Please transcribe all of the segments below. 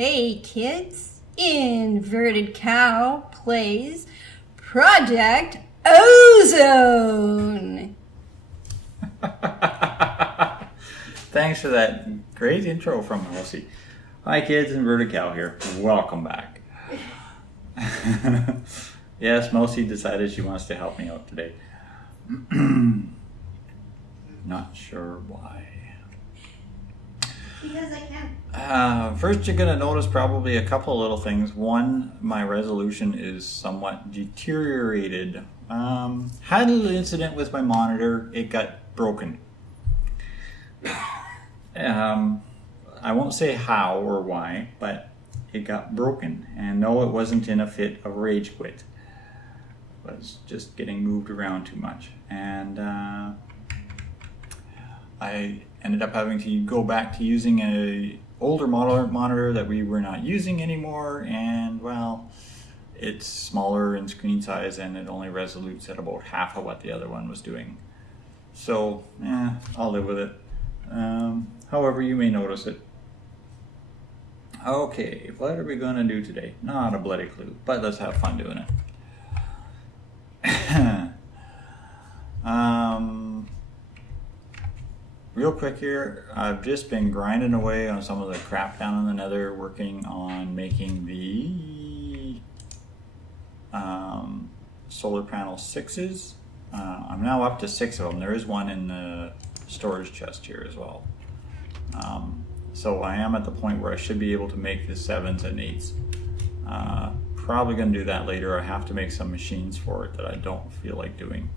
Hey kids, Inverted Cow plays Project Ozone. Thanks for that great intro from Elsie. Hi kids, Inverted Cow here. Welcome back. Yes, Mousy decided she wants to help me out today. Not sure why. Because I can. First, you're going to notice probably a couple of little things. One, my resolution is somewhat deteriorated. Had a little incident with my monitor. It got broken. I won't say how or why, but it got broken. And no, it wasn't in a fit of rage quit. It was just getting moved around too much. And I ended up having to go back to using a older monitor that we were not using anymore, and well, it's smaller in screen size and it only resolutes at about half of what the other one was doing. So, I'll live with it. However, you may notice it. Okay, what are we going to do today? Not a bloody clue, but let's have fun doing it. Real quick here, I've just been grinding away on some of the crap down in the nether, working on making the solar panel 6s. I'm now up to 6 of them. There is one in the storage chest here as well. So I am at the point where I should be able to make the 7s and 8s. Probably going to do that later. I have to make some machines for it that I don't feel like doing.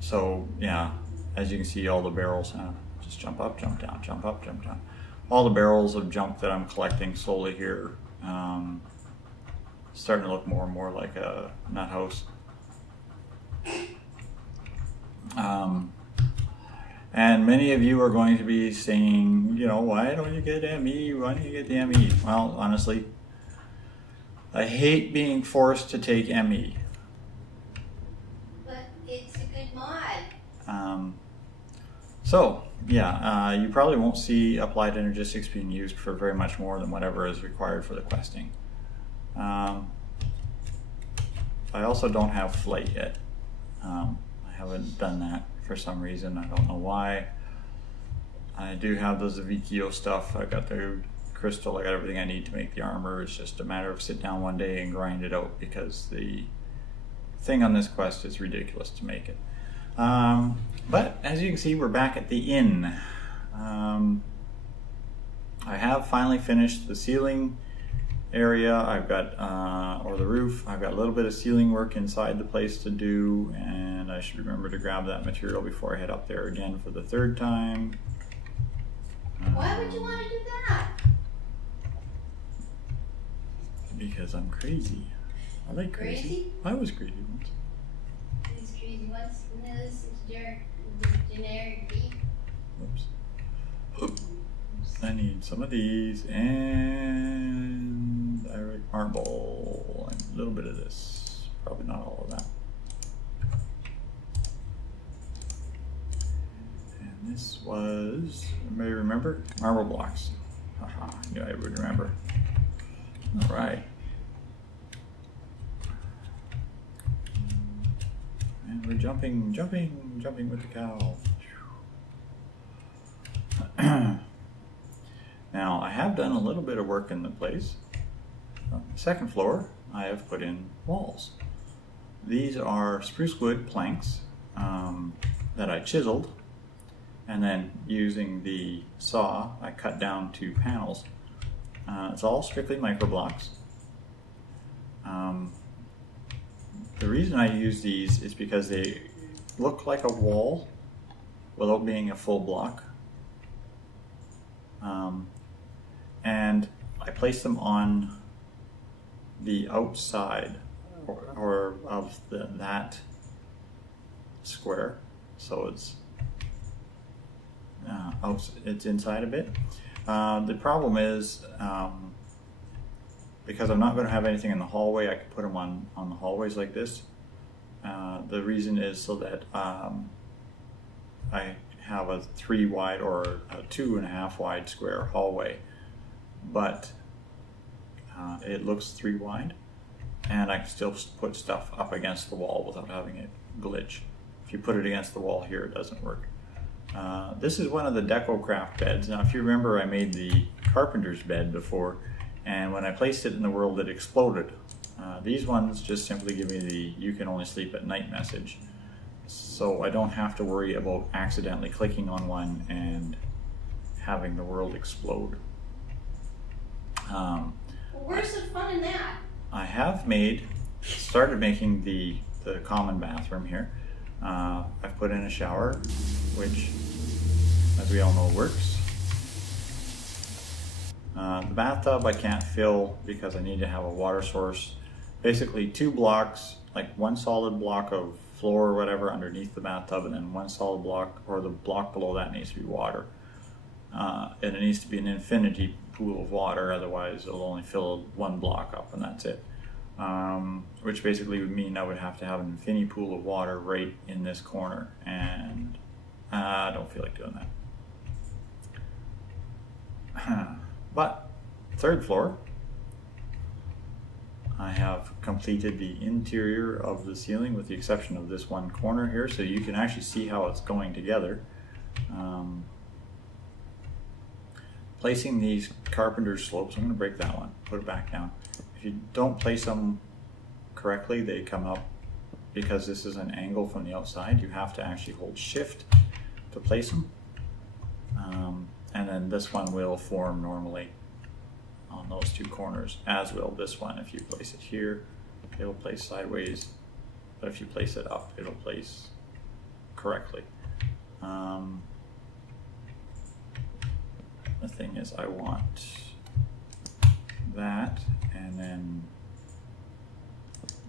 So yeah, as you can see, all the barrels, just jump up, jump down, jump up, jump down. All the barrels of junk that I'm collecting slowly here, starting to look more and more like a nut house. And many of you are going to be saying, you know, why don't you get ME? Why don't you get the ME? Well, honestly, I hate being forced to take ME. But it's a good mod. So, yeah, you probably won't see applied energistics being used for very much more than whatever is required for the questing. I also don't have flight yet. I haven't done that for some reason. I don't know why. I do have the Zavikio stuff. I got the crystal. I got everything I need to make the armor. It's just a matter of sit down one day and grind it out because the thing on this quest is ridiculous to make it. But as you can see, we're back at the inn. I have finally finished the ceiling area. I've got, or the roof. I've got a little bit of ceiling work inside the place to do, and I should remember to grab that material before I head up there again for the 3rd time. Why would you want to do that? Because I'm crazy. I like crazy. Crazy? I was crazy once. These crazy ones. No, this is generic beef. Oops. I need some of these and Iric marble and a little bit of this. Probably not all of that. And this was, anybody remember? Marble blocks. Haha, I knew I would remember. All right. And we're jumping with the cow. Now, I have done a little bit of work in the place. On the 2nd floor, I have put in walls. These are spruce wood planks that I chiseled, and then using the saw, I cut down 2 panels. It's all strictly microblocks. The reason I use these is because they look like a wall without being a full block. And I place them on the outside or of that square, so it's inside a bit. The problem is because I'm not going to have anything in the hallway, I can put them on the hallways like this. The reason is so that I have a 3 wide or a 2.5 wide square hallway, but it looks 3 wide, and I can still put stuff up against the wall without having it glitch. If you put it against the wall here, it doesn't work. This is one of the Decocraft beds. Now, if you remember, I made the carpenter's bed before, and when I placed it in the world, it exploded. These ones just simply give me the "you can only sleep at night" message, so I don't have to worry about accidentally clicking on one and having the world explode. Well, where's the fun in that? I have started making the common bathroom here. I've put in a shower, which, as we all know, works. The bathtub I can't fill because I need to have a water source. Basically 2 blocks, like 1 solid block of floor or whatever underneath the bathtub, and then 1 solid block, or the block below that needs to be water. And it needs to be an infinity pool of water, otherwise it'll only fill 1 block up and that's it. Which basically would mean I would have to have an infinity pool of water right in this corner, and I don't feel like doing that. But 3rd floor, I have completed the interior of the ceiling with the exception of this one corner here, so you can actually see how it's going together. Placing these carpenter slopes, I'm going to break that one, put it back down. If you don't place them correctly, they come up, because this is an angle from the outside. You have to actually hold shift to place them. And then this one will form normally on those 2 corners, as will this one. If you place it here, it'll place sideways, but if you place it up, it'll place correctly. The thing is, I want that, and then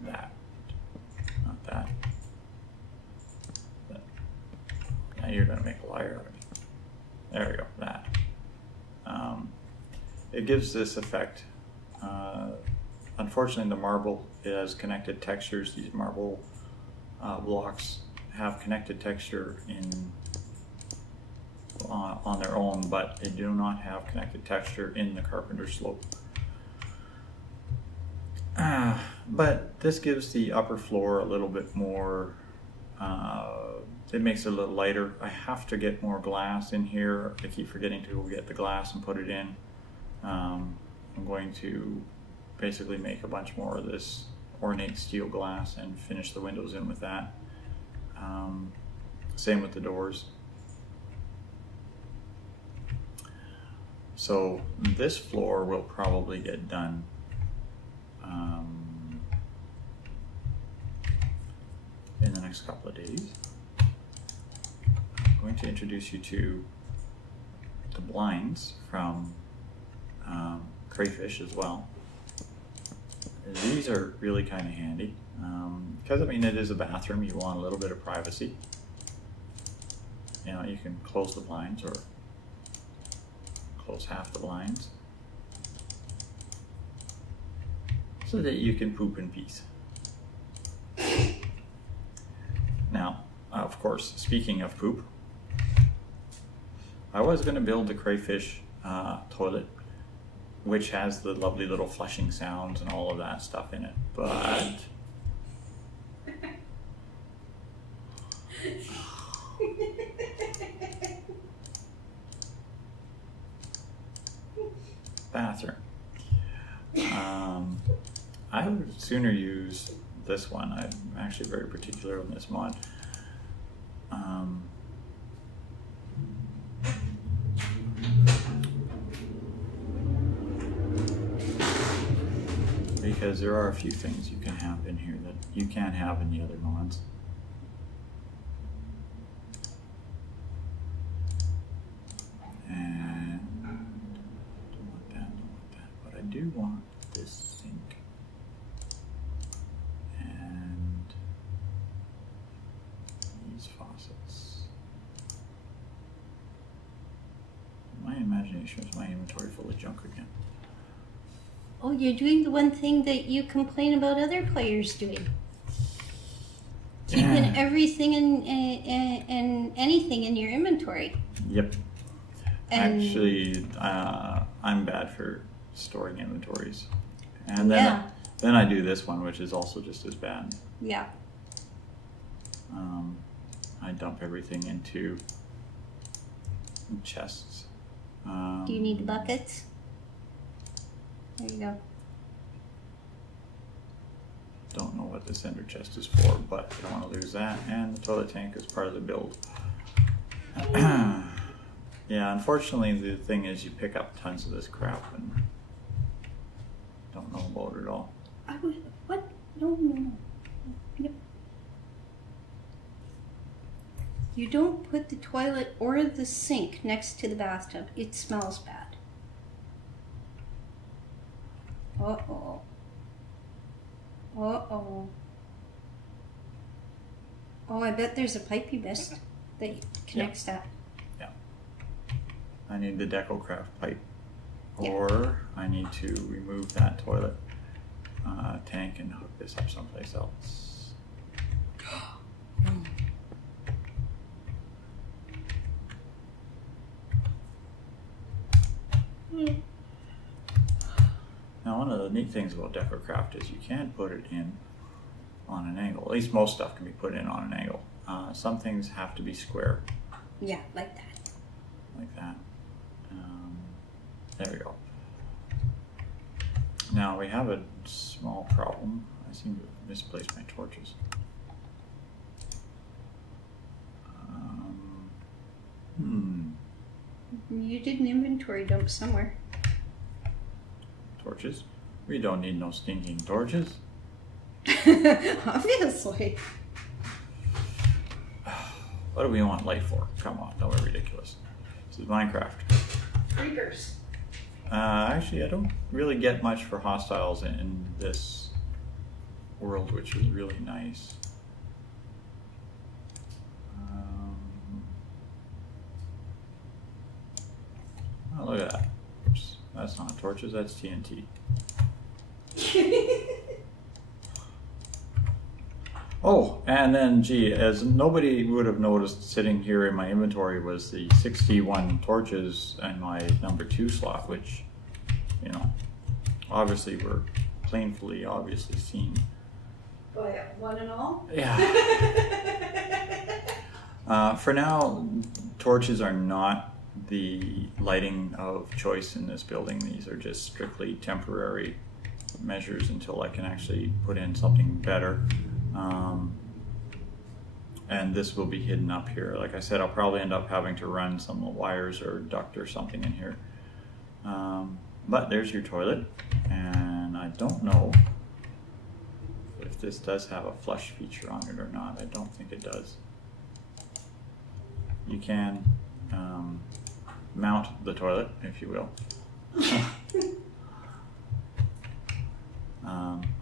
that, not that. Now you're going to make a liar out of me. There we go, that. It gives this effect. Unfortunately, the marble has connected textures. These marble blocks have connected texture on their own, but they do not have connected texture in the carpenter slope. But this gives the upper floor a little bit more, it makes it a little lighter. I have to get more glass in here. I keep forgetting to go get the glass and put it in. I'm going to basically make a bunch more of this ornate steel glass and finish the windows in with that. Same with the doors. So this floor will probably get done in the next couple of days. I'm going to introduce you to the blinds from Crayfish as well. These are really kind of handy because, I mean, it is a bathroom. You want a little bit of privacy. You know, you can close the blinds or close half the blinds so that you can poop in peace. Now, of course, speaking of poop, I was going to build the Crayfish toilet, which has the lovely little flushing sounds and all of that stuff in it, but bathroom. I would sooner use this one. I'm actually very particular on this mod. Because there are a few things you can have in here that you can't have in the other mods. And don't want that, but I do want this sink and these faucets. My imagination is my inventory full of junk again. Oh, you're doing the one thing that you complain about other players doing. keeping everything and anything in your inventory. Yep. And Actually, I'm bad for storing inventories, and yeah, then I do this one, which is also just as bad. yeah. I dump everything into chests. Do you need the buckets? There you go. Don't know what the cinder chest is for, but I don't want to lose that. And the toilet tank is part of the build. Yeah, unfortunately, the thing is you pick up tons of this crap and don't know about it all. I would. What? No. Yep. You don't put the toilet or the sink next to the bathtub. It smells bad. Uh-oh. Uh-oh. Oh, I bet there's a pipe you missed that connects that. Yeah. I need the Decocraft pipe. Yeah. Or I need to remove that toilet tank and hook this up someplace else. Now, one of the neat things about Decocraft is you can put it in on an angle. At least most stuff can be put in on an angle. Some things have to be square, Yeah, like that. like that. There we go. Now we have a small problem. I seem to have misplaced my torches. You did an inventory dump somewhere. Torches? We don't need no stinking torches. Obviously. What do we want light for? Come on, don't be ridiculous. This is Minecraft. Creepers. Actually, I don't really get much for hostiles in this world, which is really nice. Oh, look at that. Oops, that's not torches, that's TNT. Oh, and then, gee, as nobody would have noticed, sitting here in my inventory was the 61 torches in my number 2 slot, which, you know, obviously were plainly obviously seen. Oh yeah, one and all? Yeah. For now, torches are not the lighting of choice in this building. These are just strictly temporary measures until I can actually put in something better. And this will be hidden up here. Like I said, I'll probably end up having to run some wires or duct or something in here. But there's your toilet, and I don't know if this does have a flush feature on it or not. I don't think it does. You can mount the toilet, if you will.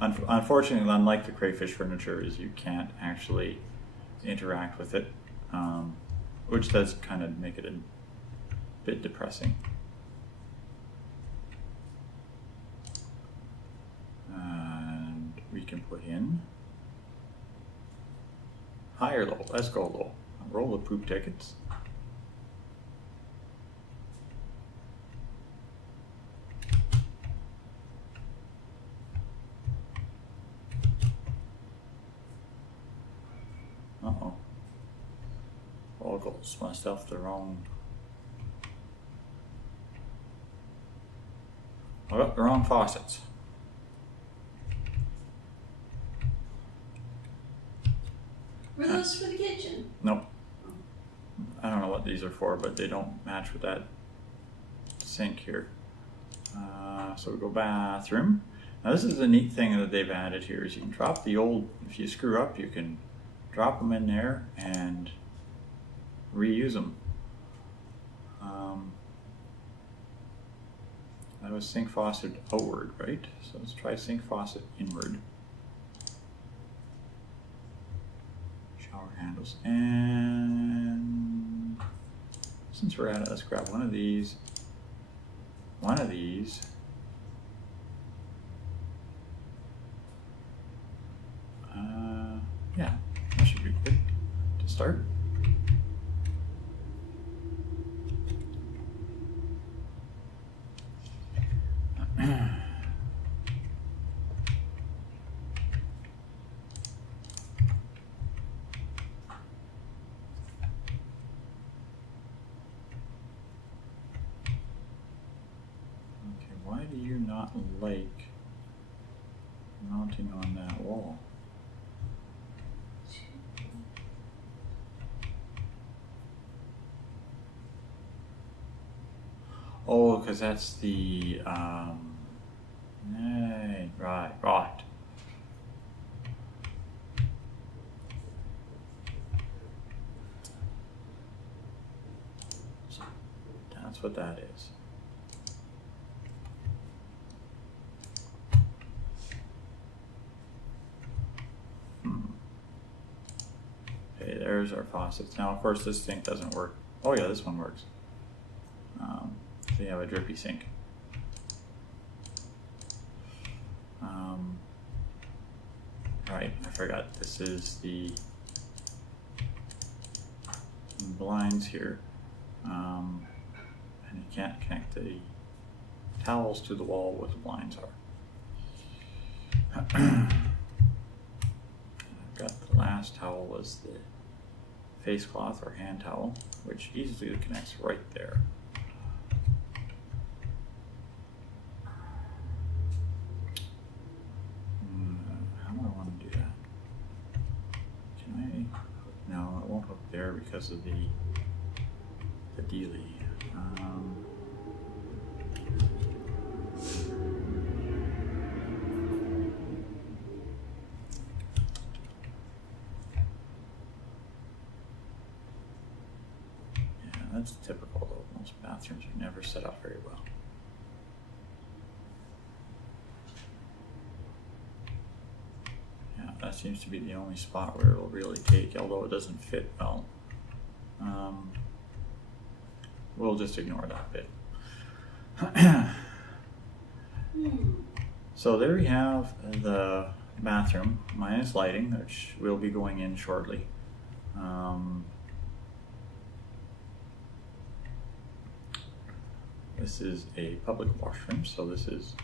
Unfortunately, unlike the crayfish furniture, is you can't actually interact with it, which does kind of make it a bit depressing. And we can put in high or low. Let's go low. Roll the poop tickets. Uh-oh. Oracles must have the wrong... I got the wrong faucets. Were those for the kitchen? Nope. I don't know what these are for, but they don't match with that sink here. So we go bathroom. Now this is a neat thing that they've added here is you can drop the old, if you screw up, you can drop them in there and reuse them. That was sink faucet outward, right? So let's try sink faucet inward. Shower handles, and since we're at it, let's grab one of these, yeah, That should be good to start. Why do you not like mounting on that wall? Oh, because that's the, right. So that's what that is. Okay, there's our faucets. Now, of course, this sink doesn't work. Oh yeah, this one works. So you have a drippy sink. Right, I forgot. This is the blinds here. And you can't connect the towels to the wall where the blinds are. I've got the last towel was the face cloth or hand towel, which easily connects right there. How do I want to do that? Can I? No, it won't hook there because of the dealie. That's typical though. Most bathrooms are never set up very well. Yeah, that seems to be the only spot where it'll really take, although it doesn't fit well. We'll just ignore that bit. So there we have the bathroom minus lighting, which will be going in shortly. This is a public washroom, so this is,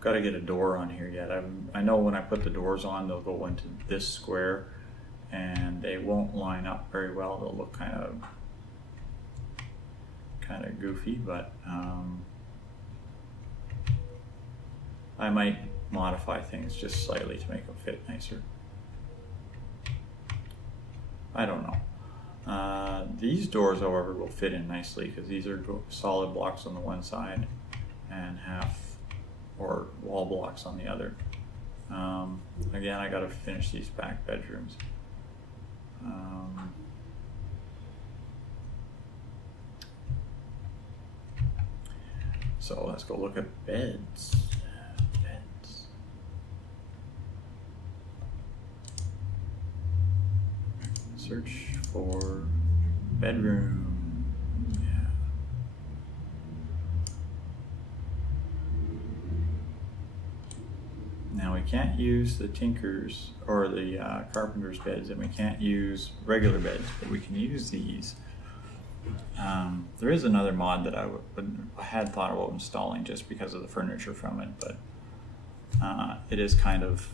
got to get a door on here yet. I know when I put the doors on, they'll go into this square and they won't line up very well. They'll look kind of goofy, but I might modify things just slightly to make them fit nicer. I don't know. These doors, however, will fit in nicely because these are solid blocks on the one side and half or wall blocks on the other. Again, I got to finish these back bedrooms. So let's go look at beds. Search for bedroom. Yeah. Now we can't use the tinker's or the carpenter's beds, and we can't use regular beds, but we can use these. There is another mod that I had thought about installing just because of the furniture from it, but it is kind of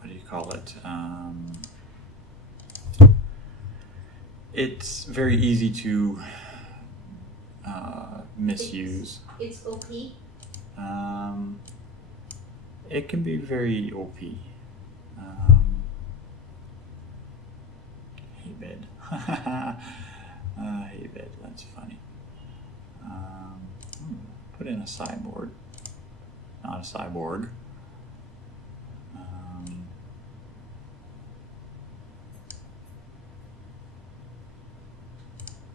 what do you call it? It's very easy to misuse. It's OP. It can be very OP. Hey bed. Hey bed, that's funny. Put in a cyborg, not a cyborg.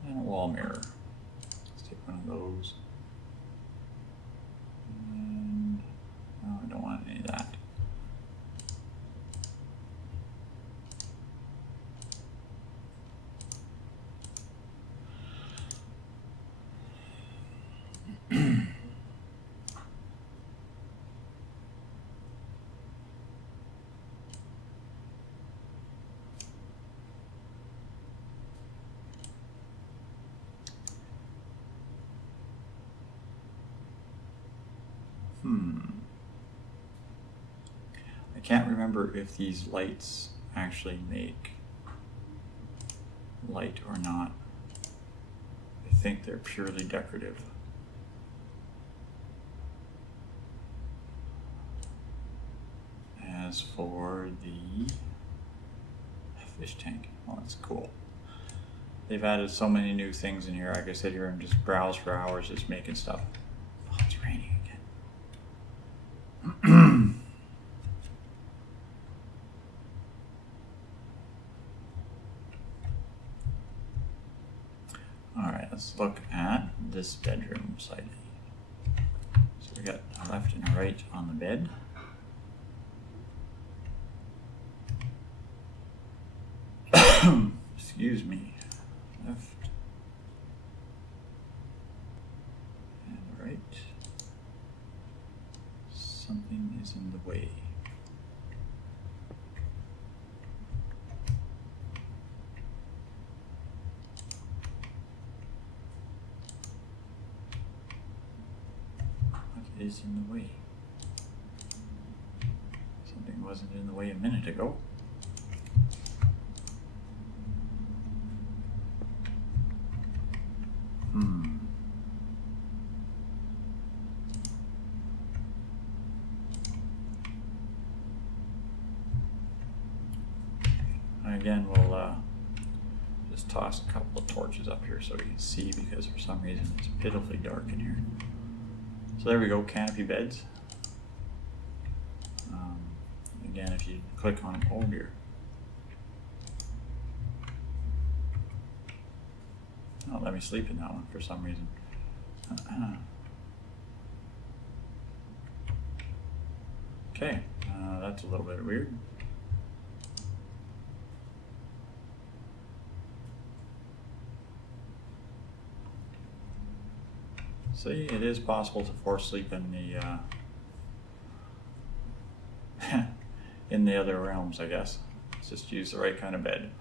And a wall mirror. Let's take one of those. And no, I don't want any of that. I can't remember if these lights actually make light or not. I think they're purely decorative. As for the fish tank, well, that's cool. They've added so many new things in here. I could sit here and just browse for hours just making stuff. Oh, it's raining again. Alright, let's look at this bedroom slightly. So we got a left and a right on the bed. Excuse me. Left and right. Something is in the way. What is in the way? Something wasn't in the way a minute ago. Again, we'll just toss a couple of torches up here so you can see, because for some reason it's pitifully dark in here. So there we go, canopy beds. Again, if you click on, oh dear. Oh, let me sleep in that one for some reason. Okay, that's a little bit weird. See, it is possible to force sleep in the in the other realms, I guess. Let's just use the right kind of bed.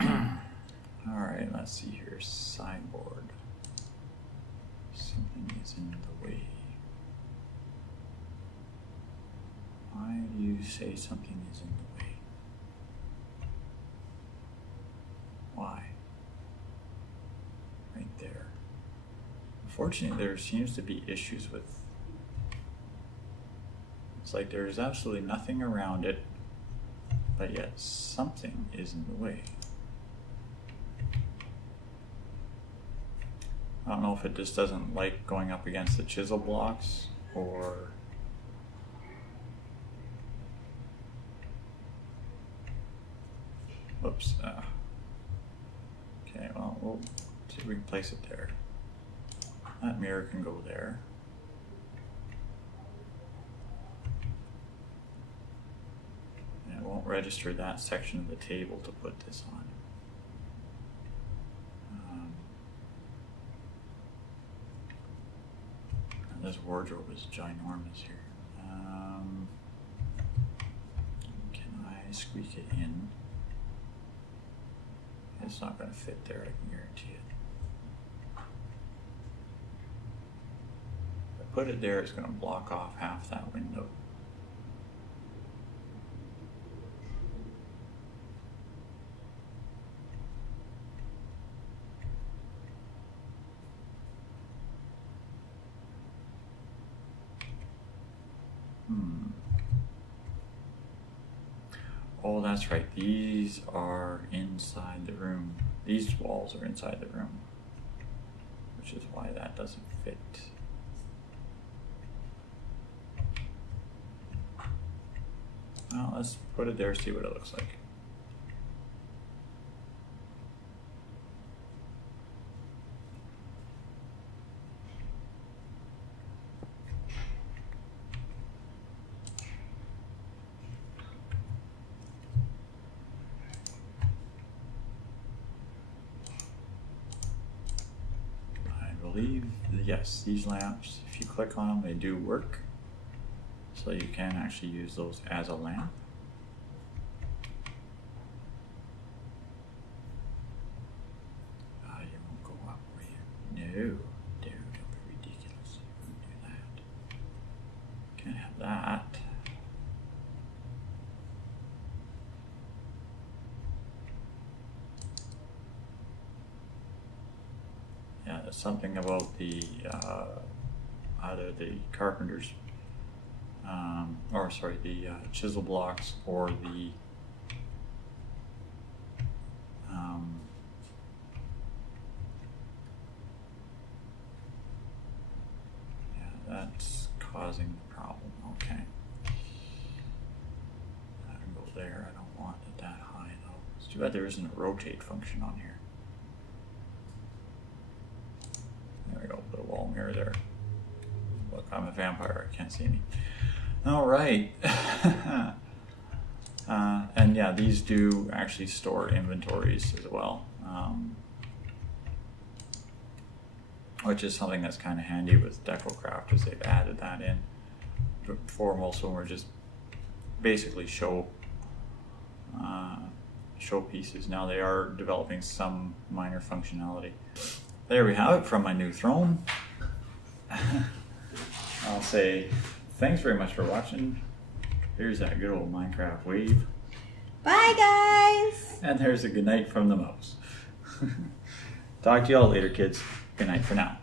Alright, let's see here. Sideboard. Something is in the way. Why do you say something is in the way? Why? Right there. Unfortunately, there seems to be issues with... It's like there's absolutely nothing around it, but yet something is in the way. I don't know if it just doesn't like going up against the chisel blocks, or... Whoops. Okay, well, we'll see if we can place it there. That mirror can go there. And it won't register that section of the table to put this on. And this wardrobe is ginormous here. Can I squeak it in? It's not going to fit there, I can guarantee it. If I put it there, it's going to block off half that window. Oh, that's right. These are inside the room. These walls are inside the room, which is why that doesn't fit. Well, let's put it there, see what it looks like. Yes, these lamps, if you click on them, they do work. So you can actually use those as a lamp. You won't go up, will you? No, no. that. Yeah, there's something about the either the carpenter's or sorry, the chisel blocks or the yeah, that's causing the problem. Okay. I can go there. I don't want it that high though. It's too bad there isn't a rotate function on here. There we go, put a wall mirror there. Look, I'm a vampire, I can't see any. All right. And yeah, these do actually store inventories as well, which is something that's kind of handy with Decocraft, as they've added that in. But before, most of them were just basically show pieces. Now they are developing some minor functionality. There we have it from my new throne. I'll say thanks very much for watching. Here's that good old Minecraft wave. Bye, guys. And there's a good night from the mouse. Talk to you all later, kids. Good night for now.